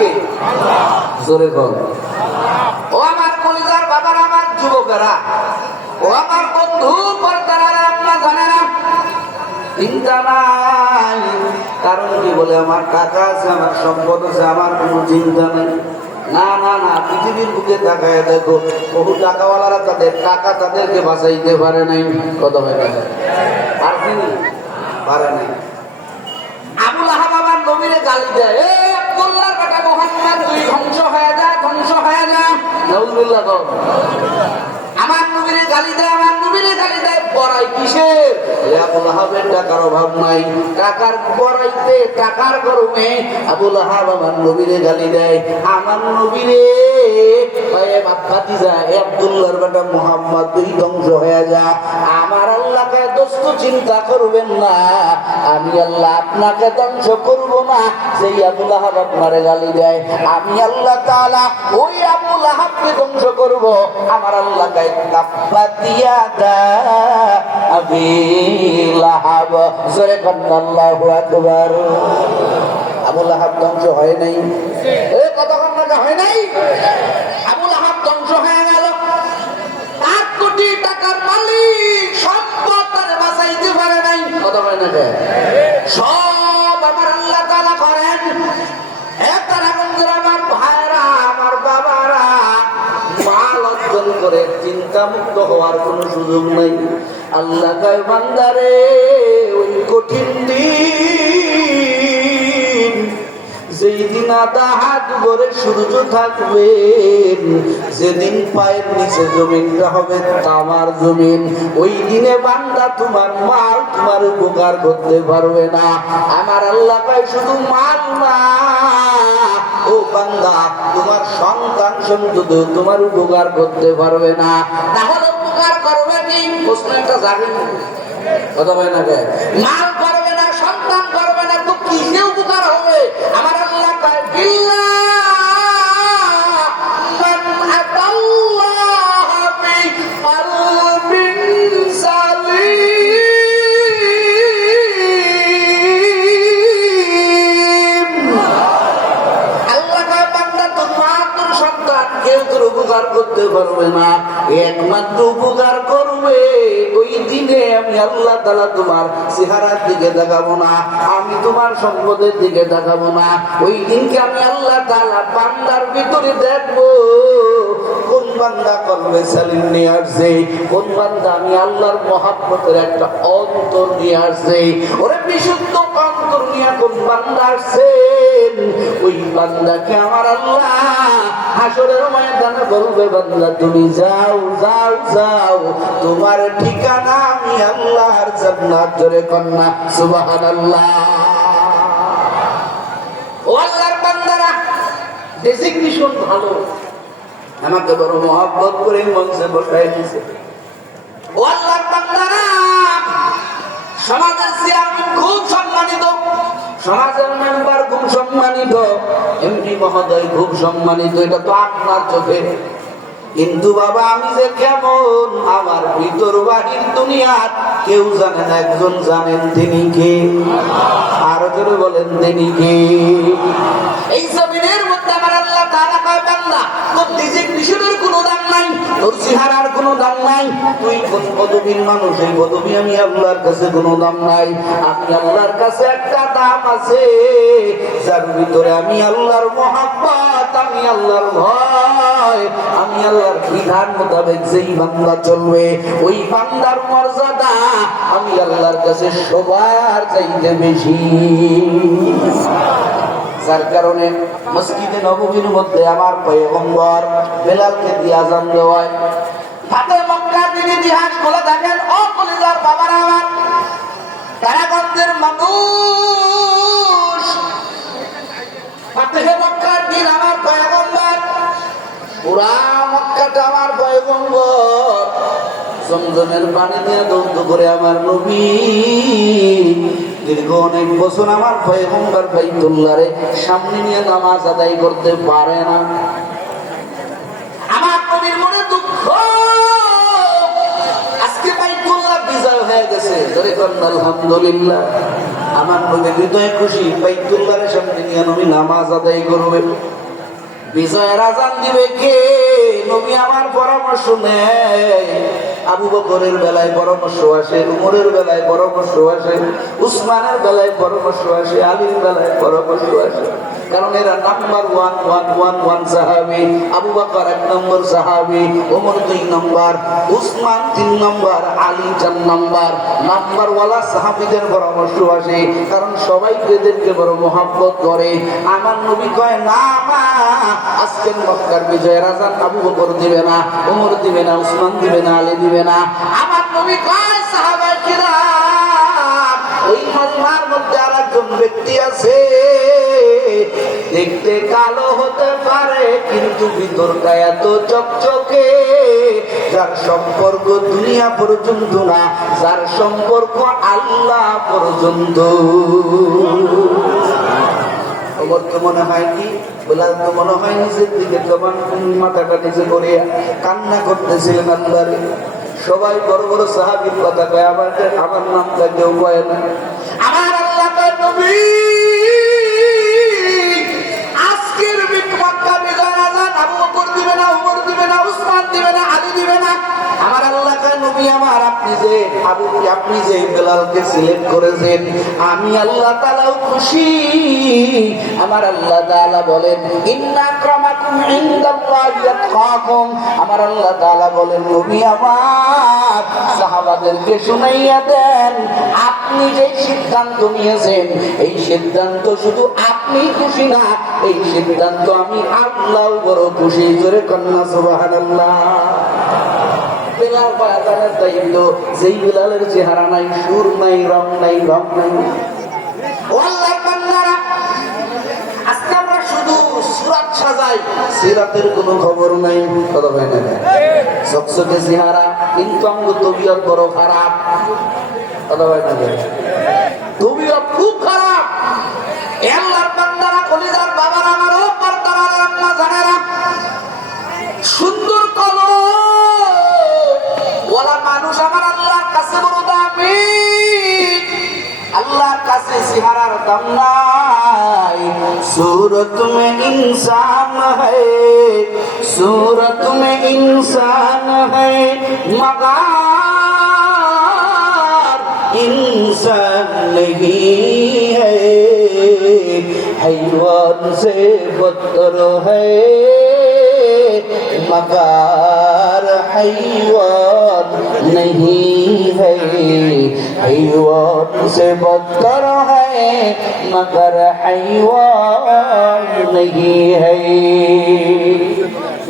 কে? জোরে বল। ও আমার কলিজার বাবারা, আমার যুবকেরা, ও আমার বন্ধু পর্দারা, আপনারা জানেন না চিন্তা নাই। কারণ কি বলে আমার টাকা আছে, আমার সম্পদ আছে, আমার কোনো চিন্তা নাই। না না না, পৃথিবীর বুকে তাকায় দেখো, বহু টাকাওয়ালারা তাদের টাকা তাদেরকে বাঁচাইতে পারে নাই। কত হয় টাকা আর তিনি পারে নাই। আবু লাহাব আমার নবীরে গালি দেয়, এ আব্দুল্লাহর বেটা মুহাম্মদ, তুই ধ্বংস হয়ে যা, ধ্বংস হয়ে যা। নাউজুবিল্লাহ। আমার নবীরে গালি দেয়, আমার নবীরে গালি দেয়, বড়াই কিসের? আবু লাহাবের টাকার অভাব নাই, টাকার বড়াইতে, টাকার গরমে আবু লাহাব আমার নবীরে গালি দেয়। আমার নবীরে আব্দুল্লাহর বেটা মুহাম্মদ, তুই ধ্বংস হয়ে যা। আমার আল্লাহকে দোস্ত চিন্তা করবেন না, আমি আল্লাহ আপনাকে ধ্বংস করব না। সেই আবু লাহাব আপনারে গালি দেয়, আমি আল্লাহ তাআলা ওই আবু লাহাবকে ধ্বংস করব। আমার আল্লাহ গায় তাব্বাত ইয়াদা আবি লাহাব। জোরে বলেন আল্লাহু আকবার। আবু লাহাব ধ্বংস হয় নাই? এ কতক্ষণ না হয় নাই? আবু লাহাব ধ্বংস হয়ে গেল। 8 কোটি টাকার মালিক, সম্পদ তার বাঁচাইতে পারে নাই। কত হয় না? সব আমার আল্লাহ তাআলা করেন। তারা বন্ধুরা, আমার ভাইরা, আমার বাবারা, মাল অর্জন করে চিন্তা মুক্ত হওয়ার কোনো সুযোগ নাই। আল্লাহ কয় বান্দারে, ওই কঠিন দিন, যেই দিন আধা হাত ভরে সূর্য থাকবে, যেদিন পায়ের নিচে জমিনটা হবে তামার জমিন, ওই দিনে বান্দা তোমার মাল তোমার উপকার করতে পারবে না। আমার আল্লাহ কয় শুধু মাল না, ও বান্দা, তোমার সন্তান সন্ততি তোমার উপকার করতে পারবে না। তাহলে উপকার করবে কি? প্রশ্ন একটা জাগে কথা হয় না? মাল করবে না, সন্তান করবে না, তো কিসে উপকার হবে? আমার আল্লাহ কয় বিল্লাহ মান আতাল্লাহ বিকলবিন সালিম। আল্লাহ কয় বান্দা, তোর মা তোর সন্তান কেউ তোর উপকার করতে পারবে না, একমাত্র উপকার করবে ওই দিনে আমি আল্লাহ তাআলা তোমার চেহারার দিকে দেখাবো না, আমি তোমার সম্পদের দিকে দেখাবো না। ওই দিনকে আমি আল্লাহ তাআলা বান্দার ভিতরে দেখবো কোন বান্দা কলবে সালিম নিয়ে আসছে, কোন বান্দা আমি আল্লাহর মহব্বতের একটা অন্তর নিয়ে আসছে। ওরে বিশুদ্ধ অন্তর নিয়ে কোন বান্দা আসছেন, ওই বান্দাকে আমার আল্লাহ হাসরের ময়দানে বলবে, বান্দা তুমি যাও যাও যাও, তোমার ঠিকানা আমি আল্লাহর জান্নাত। জোরে কন্যা সুবহানাল্লাহ। ও আল্লাহর বান্দারা, ডেজিগনেশন ভালো, আমাকে বড় মহব্বত করে মঞ্চে বসায় দিয়েছে। ও আল্লাহর বান্দারা, সমাজের চেয়ারম্যান খুব সম্মানিত, সমাজের মেম্বার খুব সম্মানিত, এমপি মহোদয় খুব সম্মানিত, এটা তো আপনার চোখে। কিন্তু বাবা, আমি যে কেমন, আমার ভিতর বাহির দুনিয়ার কেউ জানে না, একজন জানেন, তিনি কে? আরো জোরে বলেন, তিনি কে? এই জমিনের মধ্যে আমার আল্লাহ তাআলা কয়, বান্দা তোর ডিজিগনেশনের কোনো দাম নাই, তোর চেহারার কোনো দাম নাই, তুই কোন পদবীর মানুষ, এই পদবী আমি আল্লাহর কাছে কোনো দাম নাই। আমি আল্লাহর কাছে একটা দাম আছে, যার ভিতরে আমি আল্লাহর মহব্বত, আমি আল্লাহর ভয়, আমি আল্লাহর বিধান মোতাবেক যেই বান্দা চলবে, ওই বান্দার মর্যাদা আমি আল্লাহর কাছে সবার চাইতে বেশি। যার কারণে মসজিদে নববীর মধ্যে আমার পয়গম্বর বেলালকে দিয়ে আযান দেওয়ায়, ফাতে মক্কার দিন ইতিহাস বলে দেখেন। ও কলিজার বাবারা আমার, তারাগঞ্জের মানুষ, ফাতে মক্কার দিন আমার পয়গম্বর, পুরা মক্কাটা আমার পয়গম্বর জমজমের পানি দিয়ে দৌত করে আমার নবী দীর্ঘ অনেক বছর আমার পয়গম্বর বাইতুল্লাহরে সামনে নিয়ে নামাজ আদায় করতে পারে না। আমার নবীর মনে দুঃখ, আজকে বাইতুল্লাহ বিজয় হয়ে গেছে, ধরে করেন আলহামদুলিল্লাহ। আমার নবী হৃদয় খুশি, বাইতুল্লাহর সামনে নিয়ে নবী নামাজ আদায় করবে। বিজয়ের আজান দিবে কে? নবী আমার পরামর্শ নেয়। আবু বকরের বেলায় পরামর্শ আসে, উমরের বেলায় পরামর্শ আসে, উসমানের বেলায় পরামর্শ আসে, আলীর বেলায় পরামর্শ আসে। কারণ এরা নাম্বার ওয়ান সাহাবী। আবু বকর 1 নম্বর সাহাবী, ওমর 2 নম্বর, উসমান 3 নম্বর, আলী 4 নম্বর। নাম্বার ওয়ালা সাহাবীদের পরামর্শ আসে, কারণ সবাই এদেরকে বড় মহব্বত করে। আমার নবী কয় না, আজকের মক্কার বিজয়ের আজান আবু বকর দিবে না, ওমর দিবে না, উসমান দিবে না, আলী দিবে না। আমার নবী কয় সাহাবায়ে কিরাম, ওই মজমার মধ্যে আরেকজন ব্যক্তি আছে, দেখতে কালো হতে পারে কিন্তু ভিতরটা এত চকচকে, যার সম্পর্ক দুনিয়া পর্যন্ত না, যার সম্পর্ক আল্লাহ পর্যন্ত। ওমর তো মনে হয় কি, বেলাল তো মনে হয় নিজের দিকে জবান মাথাটা নিচে করে কান্না করতেছিলেন আল্লাহরে। সবাই বড় বড় সাহাবীর কথা কয়, আমার নামটা কেউ কয় না। আমার আল্লাহ কয় নবী, আজকের মক্কা বিজয়ের আজান আবু বকর দিবে না, ওমর দিবে না, উসমান দিবে না, আলী দিবে না। আমার আল্লাহ কয় নবী আমার, আপনি যে বেলালকে সিলেক্ট করেছেন, আমি আল্লাহ তাআলাও খুশি। আমার আল্লাহ তাআলা বলেন ইন্না আক্রামাকুম ইনদাল্লাহি আতকাকুম। আমার আল্লাহ তাআলা বলেন নবী আমার, সাহাবাদেরকে শুনাইয়া দেন, আপনি যে সিদ্ধান্ত নিয়েছেন এই সিদ্ধান্ত শুধু আপনি খুশি না, এই সিদ্ধান্ত আমি আল্লাহও বড় খুশি। জোরে কন্যা সুবহানাল্লাহ। বেলাল বাজারের দায়িত্ব, যেই বেলালের চেহারা নাই, সুর নাই, রং নাই, রং নাই। ও আল্লাহর বান্দারা, আজকে আমরা শুধু সুরাত সাজাই, সিরাতের কোনো খবর নাই। কথা হয় না, চকচকে চেহারা কিন্তু আমগো তবিয়ত বড় খারাপ। কথা হয় না, তবিয়ত খুব খারাপ। আল্লাহর বান্দারা, কলিজার বাবারা, আমার ও পর্দারা আম্মা জানেরা, সুন্দর কলম ওয়ালা মানুষ আমার আল্লাহর কাছে বড় দামি। আল্লাহর কাছে চেহারার দাম নাই। सूरत में इंसान है, सूरत में इंसान है, मगर इंसान नहीं है। हैवान से बदतर है, मगर हैवान नहीं है। हैवान से बदतर है, मगर हैवान नहीं है।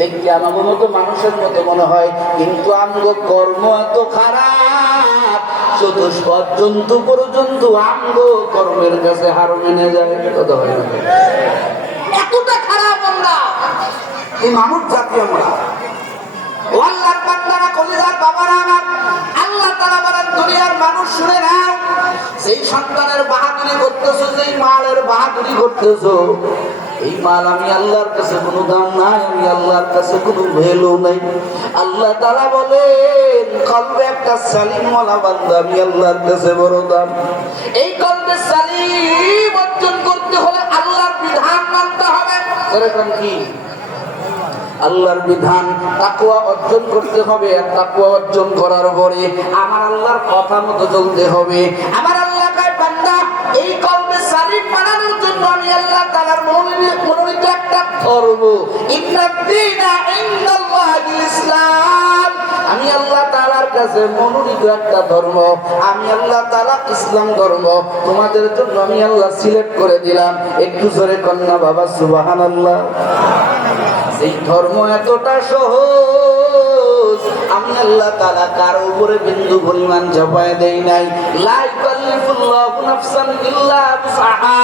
দেখতে আমাদের মতো মানুষের মতো মনে হয়, কিন্তু আমগো কর্ম এত খারাপ, চতুষ্পদ জন্তু পর্যন্ত আমগো কর্মের কাছে হার মেনে যায়। কথা হয় না, এতটা খারাপ আমরা, এই মানুষ জাতি আমরা। ও আল্লাহর বান্দারা, কলিজার বাবারা আমার, আল্লাহ তাআলা বলেন দুনিয়ার মানুষ শুনে নাও, যেই সন্তানের বাহাদুরি করতেছো, যেই মালের বাহাদুরি করতেছো, এই মাল আমি আল্লাহর কাছে কোনো দাম নাই, আমি আল্লাহর কাছে কোনো ভ্যালু নাই। আল্লাহ তাআলা বলেন কলবে একটা সালিম ওয়ালা বান্দা আমি আল্লাহর কাছে বড় দাম। এই কলবে সালিম অর্জন করতে হলে আল্লাহর বিধান মানতে হবে। এরকম কি আল্লাহর বিধান, তাকওয়া অর্জন করতে হবে। আর তাকওয়া অর্জন করার পরে আমার আল্লাহর কথা মতো চলতে হবে। আমার আল্লাহ কয় বান্দা, এই কলবে সালিম বানানোর জন্য আমি আল্লাহ তাআলার মনোনীত একটা ধর্ম, ইন্নাদ-দীনা ইনদাল্লাহিল ইসলাম, আমি আল্লাহ তাআলার কাছে মনোনীত একটা ধর্ম, আমি আল্লাহ তাআলা ইসলাম ধর্ম তোমাদের জন্য আমি আল্লাহ সিলেক্ট করে দিলাম। একটু জোরে কন্যা বাবা সুবহানাল্লাহ। এই ধর্ম এতটা সহজ, আমি আল্লাহ তাআলা কারো উপরে বিন্দু পরিমাণ চাপায় দেই নাই। লা ইউকাল্লিফুল্লাহু নাফসান ইল্লা উসআহা।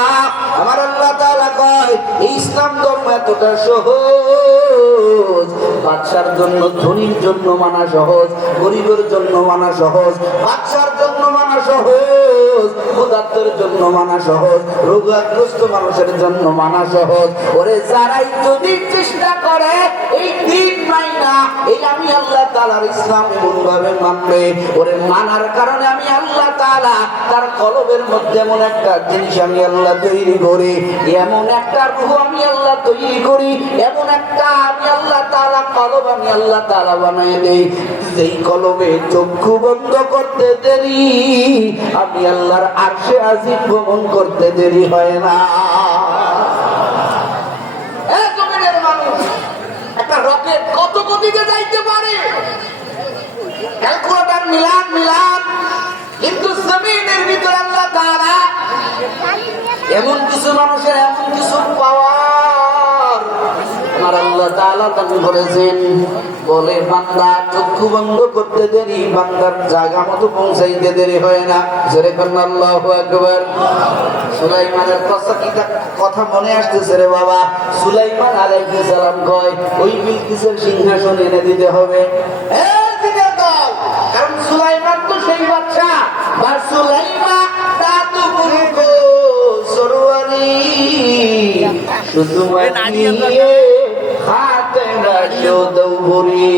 আমার আল্লাহ তাআলা কয় এই ইসলাম ধর্ম এতটা সহজ, বাদশার জন্য, ধনীর জন্য মানা সহজ, গরিবের জন্য মানা সহজ, বাদশার জন্য মানা সহজ, সহজ, ক্ষুধার্তের জন্য মানা সহজ, রোগগ্রস্ত মানুষের জন্য মানা সহজ। ওরে যারাই যদি চেষ্টা করে এই দিন মাইনা এই আমি আল্লাহ তাআলার ইসলাম এমন ভাবে মানবে, ওরে মানার কারণে আমি আল্লাহ তাআলা তার কলবের মধ্যে এমন একটা জিনিস আমি আল্লাহ তৈরি করি, এমন একটা রূহ আমি আল্লাহ তৈরি করি, এমন একটা আমি আল্লাহ তাআলা কলব আমি আল্লাহ তাআলা বানিয়ে দেই, যেই কলবে চক্ষু বন্ধ করতে দেরি আমি আল্লাহর আরশে আজিম ভ্রমণ করতে দেরি হয় না। জমিনের মানুষ একটা রকেট কত গতিতে যাইতে পারে, ক্যালকুলেটর মিলান, কিন্তু জমিনের ভিতরে আল্লাহ তাআলা এমন কিছু মানুষের এমন কিছু পাওয়ার আমার আল্লাহ তাআলা দান করেছেন। বলে বান্দা চক্ষু বন্ধ করতে দেরি, বান্দার জায়গা মতো পৌঁছাইতে দেরি হয় না। জোরে বলেন আল্লাহু আকবার। সুলাইমানের কথা মনে আসতেছে রে বাবা। সুলাইমান আলাইহিস সালাম কয় ওই বিলকিসের সিংহাসন এনে দিতে হবে। কারণ সুলাইমান তো সেই বাদশা, বা সুলাইমা তাতু বুরুকো সরওয়ারি শুধু মানিয়ে হাতে নাশো দৌবরি।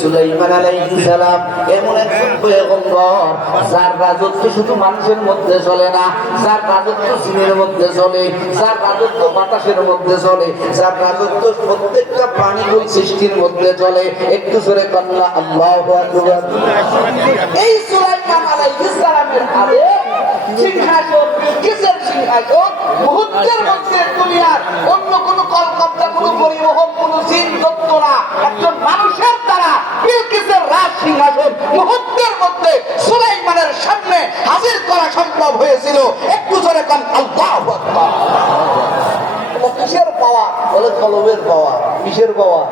সুলাইমান আলাইহিস সালাম এমন একজন পয়গম্বর যার রাজত্ব শুধু মানুষের মধ্যে চলে না, যার রাজত্ব জিনের মধ্যে চলে, যার রাজত্ব বাতাসের মধ্যে চলে, যার রাজত্ব প্রত্যেকটা প্রাণীকুল সৃষ্টির মধ্যে চলে। একটু জোরে কান্না আল্লাহু আকবার। এই সুলাইমান আলাইহিস সালামের হাতে সিংহাসন, বিলকিসের সিংহাসন, মুহূর্তের মধ্যে দুনিয়ার অন্য কোন কলকব্জা, কোন পরিবহন, কোন জিন দত্ত না, একজন মানুষের দ্বারা বিলকিসের রাজ সিংহাসন মুহূর্তের মধ্যে সুলাইমানের সামনে হাজির করা সম্ভব হয়েছিল। একটু জোরে কান আল্লাহু আকবার। কিসের পাওয়া? বলে কলবের পাওয়া। কিসের পাওয়া?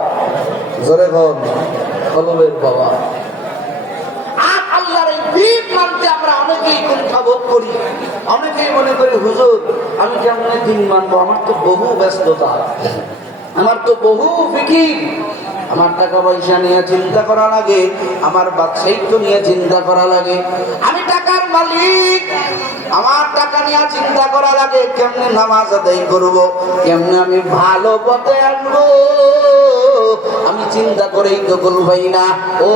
জোরে বল, কলবের পাওয়া। আল্লাহর এই দিন মানতে আমরা অনেকেই কুণ্ঠাবোধ করি, অনেকেই মনে করি হুজুর আমি কেমন দিন মানবো, আমার তো বহু ব্যস্ততা, আমার তো বহু ফিকির, আমার টাকা পয়সা নিয়ে চিন্তা করা লাগে, আমার বাদশাহিত্ব নিয়ে চিন্তা করা লাগে, আমি টাকার মালিক, আমার টাকা নিয়ে চিন্তা করা লাগে, কেমনে নামাজ আদায় করবো, কেমনে আমি ভালো পথে আসবো, আমি চিন্তা করেই তো করবাই না। ও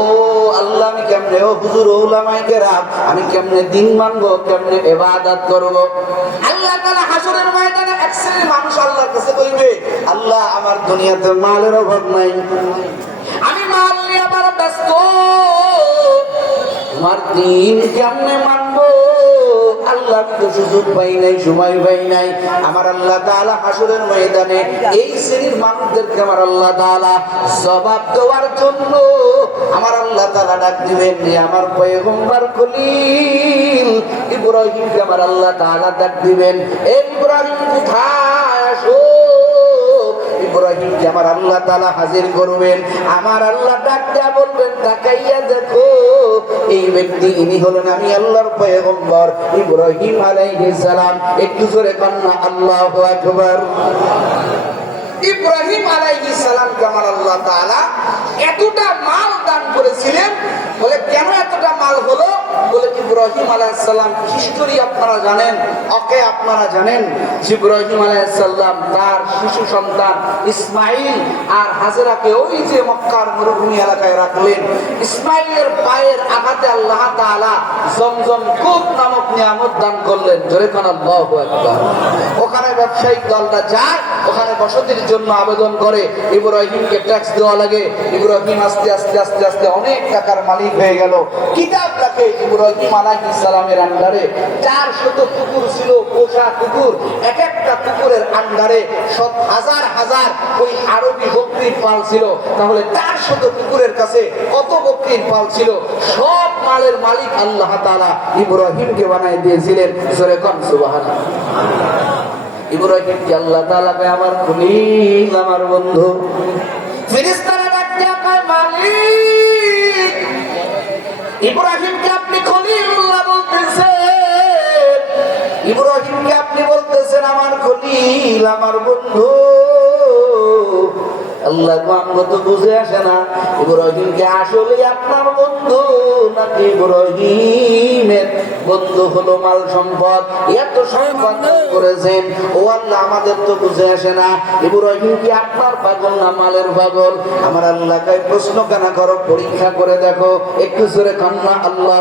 আল্লাহ আমি কেমনে, ও হুজুর ওলামায়ে কেরাম আমি কেমনে দিন মানবো, কেমনে ইবাদত করবো। আল্লাহ তাআলা হাসরের ময়দানে এক শ্রেণীর মানুষ আল্লাহর কাছে কইবে আল্লাহ আমার দুনিয়াতে মালের অভাব নাই, আমি মাল নিয়ে আবার ব্যস্ত, তোমার দিন কেমনে মানবো। আল্লাহ তো সুযোগ পাই নাই, সময় পাই নাই। আমার আল্লাহ তাআলা হাসরের ময়দানে এই শ্রেণীর মানুষদেরকে আমার আল্লাহ তাআলা জবাব দেওয়ার জন্য আমার আল্লাহ তাআলা ডাক দিবেন। আমার পয়গম্বর খলিল ইব্রাহিমকে আমার আল্লাহ তাআলা ডাক দিবেন, এই ইব্রাহিম কোথায় আসো। ইব্রাহিমকে আমার আল্লাহ তাআলা হাজির করবেন। আমার আল্লাহ ডাক দেয়া বলবেন তাকাইয়া দেখো এই ব্যক্তি, ইনি হলেন আমি আল্লাহর পয়গম্বর ইব্রাহিম আলাইহিস সালাম। একটু জোরে কান্না আল্লাহু আকবার। ইব্রাহিম আলাইহিস সালামকে আমার আল্লাহ তাআলা এতটা মাল দান করেছিলেন। বলে কেন এতটা মাল হলো? বলে ইব্রাহিম আলাইহিস সালাম হিস্টরি আপনারা জানেন, ওকে আপনারা জানেন। ইব্রাহিম আলাইহিস সালাম তার শিশু সন্তান ইসমাইল আর হাজেরাকে ওই যে মক্কার মরুভূমি এলাকায় রাখলেন। ইসমাইলের পায়ের আঘাতে আল্লাহ তাআলা জমজম কূপ নামক নিয়ামত দান করলেন। জোরে কান আল্লাহু আকবার। ওখানে ব্যবসায়িক দলটা যায়, ওখানে বসতির জন্য আবেদন করে, ইব্রাহিমকে ট্যাক্স দেওয়া লাগে। ইব্রাহিম আস্তে আস্তে আস্তে আস্তে অনেক টাকার মালিক হয়ে গেল। কিতাব রাখে ইব্রাহিম আলাইহিস সালামের আন্ডারে 400 কুকুর ছিল, পোষা কুকুর। এক একটা কুকুরের আন্ডারে হাজার হাজার ওই আরবি বকরির পাল ছিল। তাহলে 400 কুকুরের কাছে কত বকরির পাল ছিল? সব মালের মালিক আল্লাহ তাআলা ইব্রাহিমকে বানায় দিয়েছিলেন। জোরে কোন সুবহানাল্লাহ। ইব্রাহিম কি আল্লাহ তাআলা কয় আমার খলিল, আমার বন্ধু। ফেরেশতারা ডাক দেয়া কয় মালিক, ইব্রাহিমকে আপনি খলিলুল্লাহ বলতেছেন, ইব্রাহিমকে আপনি বলতেছেন আমার খলিল, আমার বন্ধু। আল্লাহ আমগো তো বুঝে আসে না ইব্রাহিমকে আসলে আপনার বন্ধু নাকি ইব্রাহিমের বন্ধু হলো মাল সম্পদ, এত সম্পদ করেছেন ও আল্লাহ আমাদের তো বুঝে আসে না ইব্রাহিম কি আপনার পাগল না মালের পাগল। আমার আল্লাহকে প্রশ্ন কেন করো, পরীক্ষা করে দেখো। একটু জোরে কান্না আল্লাহ